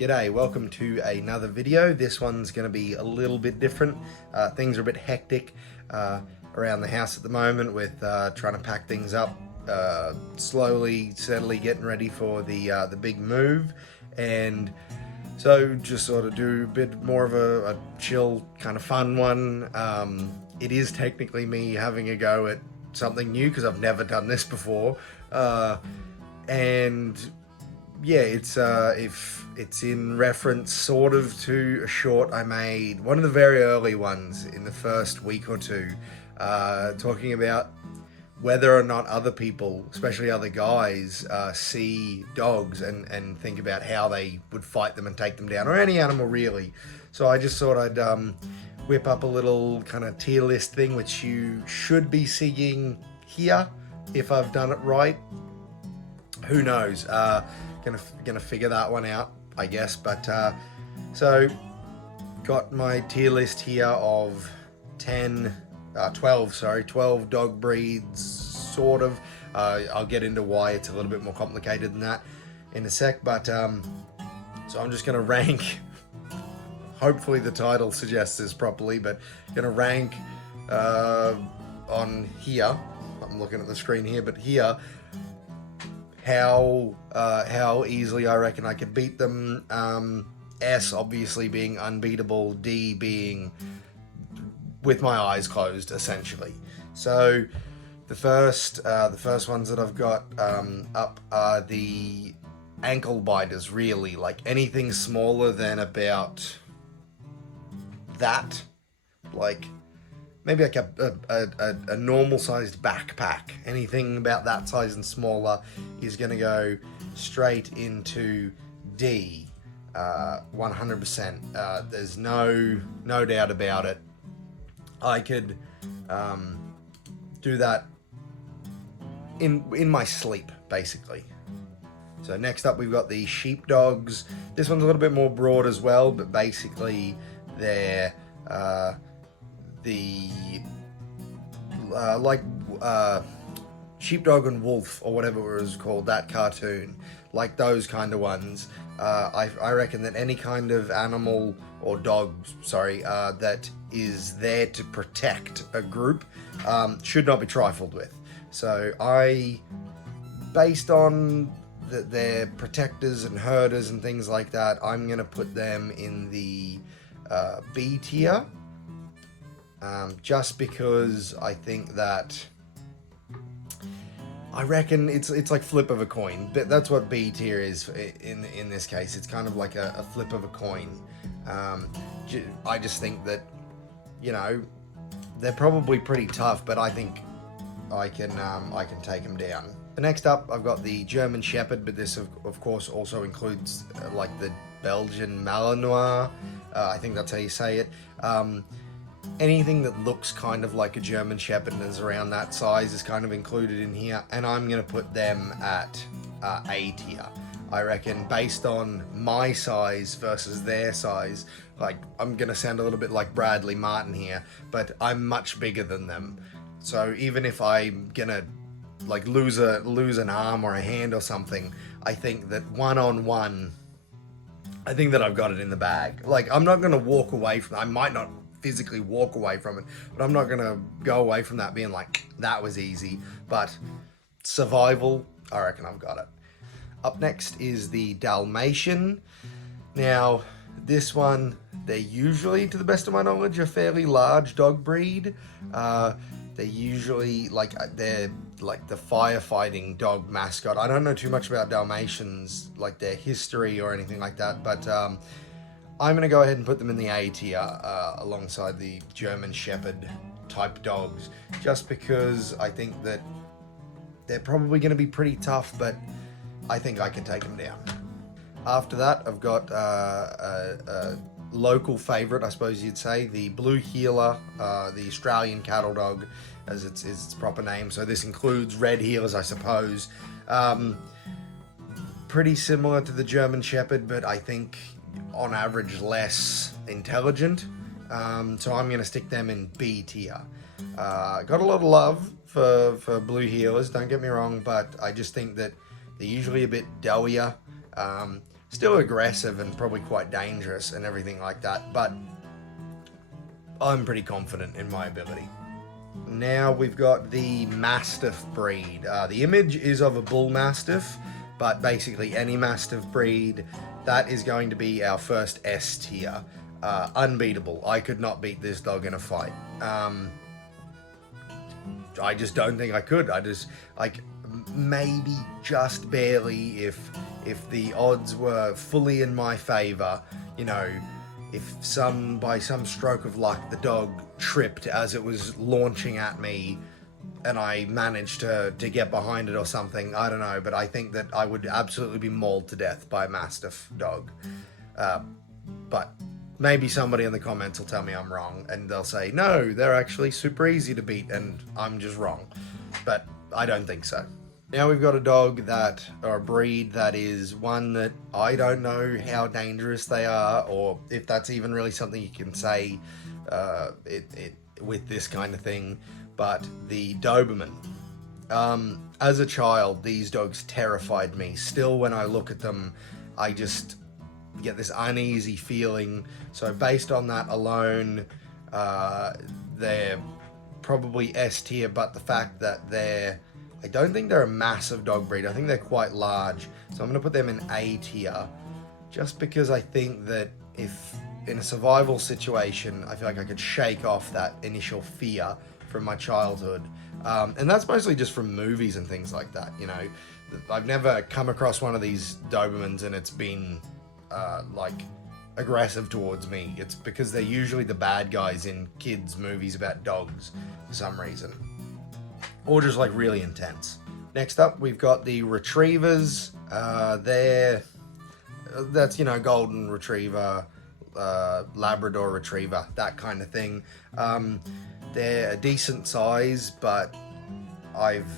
G'day, welcome to another video. This one's going to be a little bit different. Things are a bit hectic around the house at the moment with trying to pack things up, slowly, steadily getting ready for the big move. And so just sort of do a bit more of a chill, kind of fun one. It is technically me having a go at something new because I've never done this before. And yeah, it's in reference sort of to a short I made, one of the very early ones in the first week or two, talking about whether or not other people, especially other guys, see dogs and think about how they would fight them and take them down, or any animal really. So I just thought I'd whip up a little kind of tier list thing, which you should be seeing here if I've done it right. Who knows? Gonna figure that one out, I guess. But so got my tier list here of 12 dog breeds, sort of. I'll get into why it's a little bit more complicated than that in a sec. But so I'm just gonna rank. Hopefully the title suggests this properly, but gonna rank on here. I'm looking at the screen here, but here. How easily I reckon I could beat them. S obviously being unbeatable, D being with my eyes closed, essentially. So the first ones that I've got up are the ankle biters, really. Like anything smaller than about that, like maybe like a normal sized backpack. Anything about that size and smaller is going to go straight into D, 100%. There's no doubt about it. I could do that in my sleep, basically. So next up we've got the sheepdogs. This one's a little bit more broad as well, but basically they're Sheepdog and Wolf, or whatever it was called, that cartoon, like those kind of ones. I reckon that any kind of animal or dog, that is there to protect a group should not be trifled with. So based on their protectors and herders and things like that, I'm gonna put them in the B tier. Just because I think that I reckon it's like flip of a coin, but that's what B tier is in this case. It's kind of like a flip of a coin. I just think that, you know, they're probably pretty tough, but I think I can take them down. The next up, I've got the German Shepherd, but this of course also includes like the Belgian Malinois. I think that's how you say it. Anything that looks kind of like a German Shepherd and is around that size is kind of included in here, and I'm going to put them at A tier. I reckon based on my size versus their size, like I'm going to sound a little bit like Bradley Martin here, but I'm much bigger than them. So even if I'm going to like lose an arm or a hand or something, I think that one-on-one, I think that I've got it in the bag. Like I'm not going to walk away from it. I might not physically walk away from it, but I'm not gonna go away from that being like, that was easy. But survival, I reckon I've got it. Up next is the Dalmatian. Now this one, they're usually, to the best of my knowledge, a fairly large dog breed. They're usually they're like the firefighting dog mascot. I don't know too much about Dalmatians, like their history or anything like that, but I'm going to go ahead and put them in the A tier alongside the German Shepherd type dogs, just because I think that they're probably going to be pretty tough, but I think I can take them down. After that, I've got a local favourite, I suppose you'd say, the Blue Heeler, the Australian cattle dog, as its proper name. So this includes red heelers, I suppose. Pretty similar to the German Shepherd, but I think on average less intelligent, so I'm going to stick them in B tier. Got a lot of love for Blue Heelers, don't get me wrong, but I just think that they're usually a bit doughier, still aggressive and probably quite dangerous and everything like that, but I'm pretty confident in my ability. Now we've got the Mastiff breed. The image is of a Bull Mastiff, but basically any Mastiff breed, that is going to be our first S tier. Unbeatable. I could not beat this dog in a fight. I just don't think I could. I just, like, maybe just barely if the odds were fully in my favor, you know, if by some stroke of luck the dog tripped as it was launching at me and I managed to get behind it or something, I don't know, but I think that I would absolutely be mauled to death by a Mastiff dog. But maybe somebody in the comments will tell me I'm wrong and they'll say, no, they're actually super easy to beat and I'm just wrong. But I don't think so. Now we've got a dog or a breed that is one that I don't know how dangerous they are, or if that's even really something you can say with this kind of thing, but the Doberman. As a child, these dogs terrified me. Still, when I look at them, I just get this uneasy feeling. So based on that alone, they're probably S tier, but the fact that I don't think they're a massive dog breed. I think they're quite large. So I'm going to put them in A tier, just because I think that if in a survival situation, I feel like I could shake off that initial fear from my childhood. And that's mostly just from movies and things like that. You know, I've never come across one of these Dobermans and it's been like aggressive towards me. It's because they're usually the bad guys in kids' movies about dogs for some reason. Or just like really intense. Next up, we've got the Retrievers. That's, you know, Golden Retriever, Labrador Retriever, that kind of thing. They're a decent size, but I've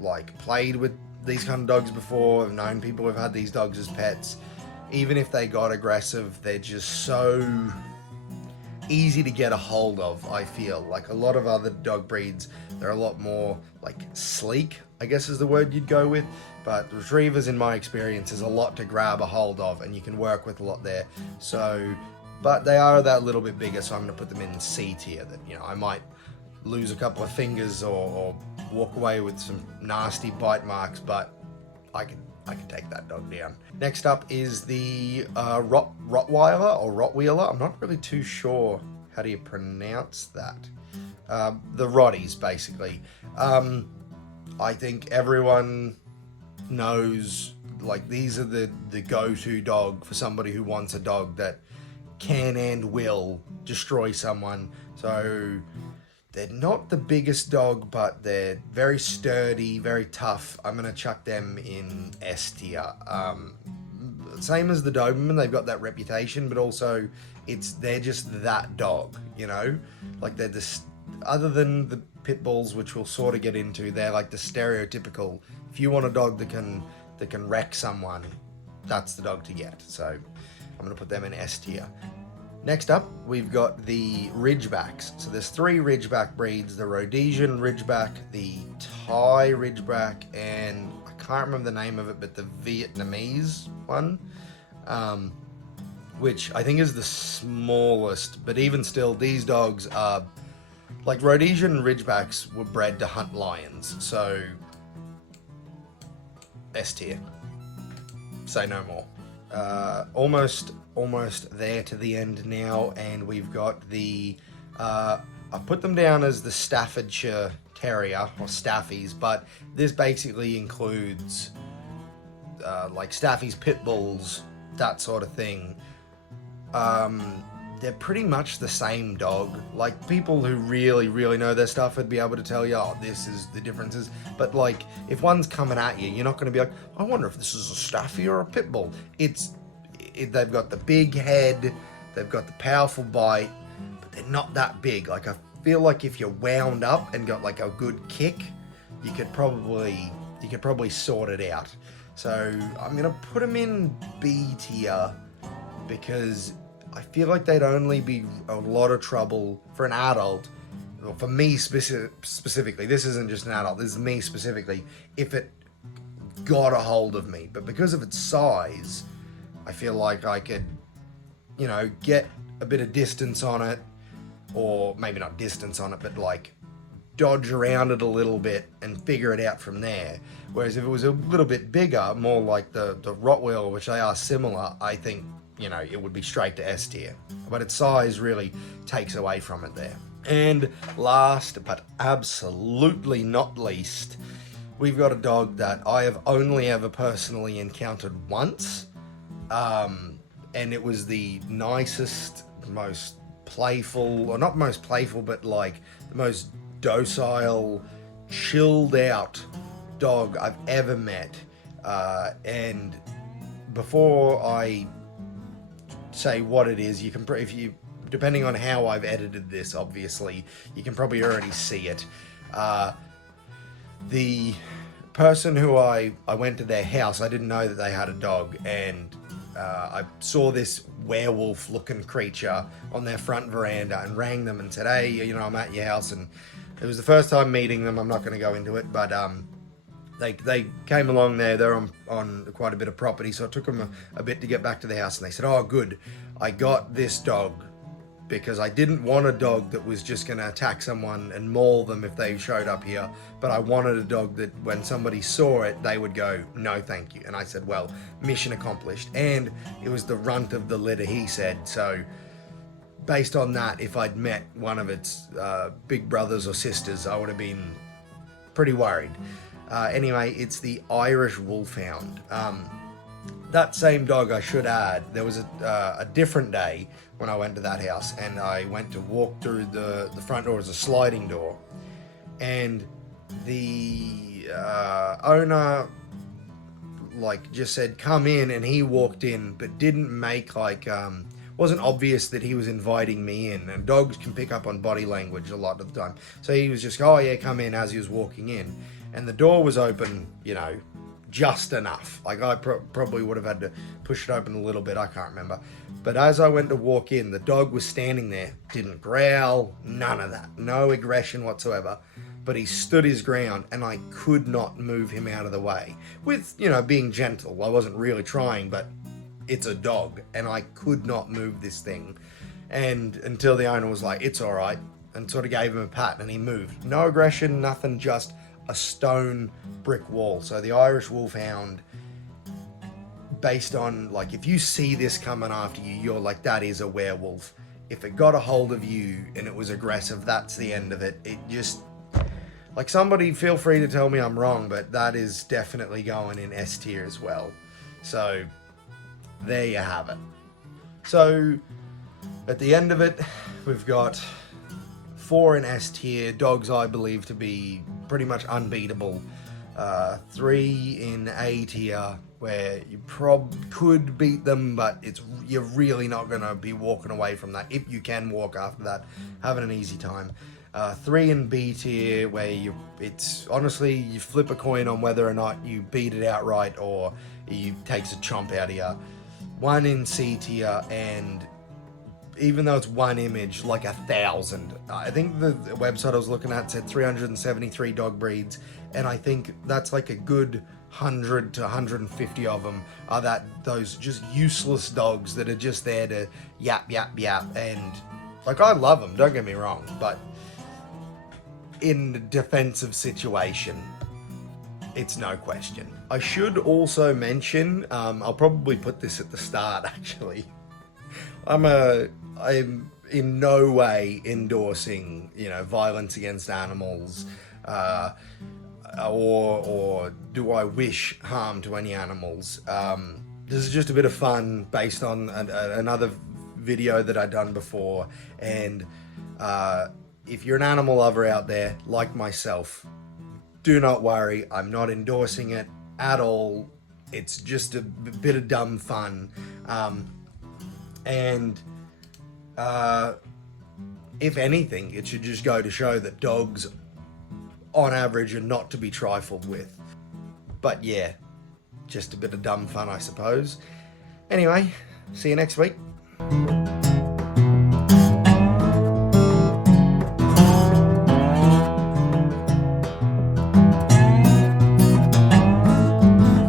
like played with these kind of dogs before. I've known people who've had these dogs as pets. Even if they got aggressive, they're just so easy to get a hold of. I feel like a lot of other dog breeds, they're a lot more like sleek, I guess is the word you'd go with, but Retrievers in my experience is a lot to grab a hold of and you can work with a lot there. So, but they are that little bit bigger, so I'm going to put them in C tier. That, you know, I might lose a couple of fingers or walk away with some nasty bite marks, but I can take that dog down. Next up is the Rottweiler or Rottweiler. I'm not really too sure how do you pronounce that. The Rotties, basically. I think everyone knows, like, these are the go-to dog for somebody who wants a dog that can and will destroy someone. So they're not the biggest dog, but they're very sturdy, very tough. I'm going to chuck them in S tier. Same as the Doberman, they've got that reputation, but also they're just that dog, you know? Like, they're just, other than the pit bulls, which we'll sort of get into, they're like the stereotypical, if you want a dog that can wreck someone, that's the dog to get. So I'm going to put them in S tier. Next up, we've got the Ridgebacks. So there's 3 Ridgeback breeds, the Rhodesian Ridgeback, the Thai Ridgeback, and I can't remember the name of it, but the Vietnamese one, which I think is the smallest, but even still, these dogs are, like, Rhodesian Ridgebacks were bred to hunt lions, so S tier. Say no more. Almost there to the end now, and we've got the I put them down as the Staffordshire Terrier or Staffies, but this basically includes like Staffies, pit bulls, that sort of thing. They're pretty much the same dog. Like, people who really know their stuff would be able to tell you, oh, this is the differences. But, like, if one's coming at you, you're not going to be like, I wonder if this is a Staffy or a pit bull. They've got the big head, they've got the powerful bite, but they're not that big. Like, I feel like if you're wound up and got like a good kick, you could probably sort it out. So I'm gonna put them in B tier because I feel like they'd only be a lot of trouble for an adult, or for me specifically. This isn't just an adult, this is me specifically, if it got a hold of me. But because of its size, I feel like I could, you know, get a bit of distance on it, or maybe not distance on it, but like dodge around it a little bit and figure it out from there. Whereas if it was a little bit bigger, more like the Rottweiler, which they are similar, I think, you know, it would be straight to S tier. But its size really takes away from it there. And last but absolutely not least, we've got a dog that I have only ever personally encountered once. And it was the nicest, most playful, or not most playful, but like the most docile, chilled out dog I've ever met. And before I say what it is, you can, if you, depending on how I've edited this, obviously, you can probably already see it. The person who I went to their house, I didn't know that they had a dog, and I saw this werewolf looking creature on their front veranda and rang them and said, hey, you know, I'm at your house. And it was the first time meeting them. I'm not going to go into it, but they came along there. They're on quite a bit of property, so it took them a bit to get back to the house. And they said, oh, good, I got this dog because I didn't want a dog that was just going to attack someone and maul them if they showed up here, but I wanted a dog that when somebody saw it, they would go, no, thank you. And I said, well, mission accomplished. And it was the runt of the litter, he said. So based on that, if I'd met one of its big brothers or sisters, I would have been pretty worried. Anyway, it's the Irish Wolfhound. That same dog, I should add, there was a different day when I went to that house, and I went to walk through the front door. It was a sliding door, and the owner like just said come in, and he walked in but didn't make like wasn't obvious that he was inviting me in, and dogs can pick up on body language a lot of the time, so he was just, oh yeah, come in, as he was walking in, and the door was open, you know, just enough. Like I probably would have had to push it open a little bit, I can't remember. But as I went to walk in, the dog was standing there, didn't growl, none of that, no aggression whatsoever. But he stood his ground, and I could not move him out of the way. With, you know, being gentle, I wasn't really trying, but it's a dog, and I could not move this thing. And until the owner was like, it's all right, and sort of gave him a pat, and he moved. No aggression, nothing, just a stone brick wall. So the Irish Wolfhound, based on, like, if you see this coming after you, you're like, that is a werewolf. If it got a hold of you and it was aggressive, that's the end of it. It just, like, somebody feel free to tell me I'm wrong, but that is definitely going in S tier as well. So there you have it. So at the end of it, we've got 4 in S tier, dogs I believe to be pretty much unbeatable. 3 in A tier, where you could beat them, but you're really not going to be walking away from that. If you can walk after that, having an easy time. 3 in B tier, where it's honestly, you flip a coin on whether or not you beat it outright or he takes a chomp out of you. 1 in C tier, and even though it's one image, like 1,000. I think the website I was looking at said 373 dog breeds, and I think that's like a good 100 to 150 of them are those just useless dogs that are just there to yap, yap, yap. And like, I love them, don't get me wrong, but in a defensive situation, it's no question. I should also mention, I'll probably put this at the start actually, I'm in no way endorsing, you know, violence against animals, or do I wish harm to any animals. This is just a bit of fun based on another video that I've done before, and if you're an animal lover out there like myself, do not worry, I'm not endorsing it at all. It's just a bit of dumb fun. If anything, it should just go to show that dogs, on average, are not to be trifled with. But yeah, just a bit of dumb fun, I suppose. Anyway, see you next week.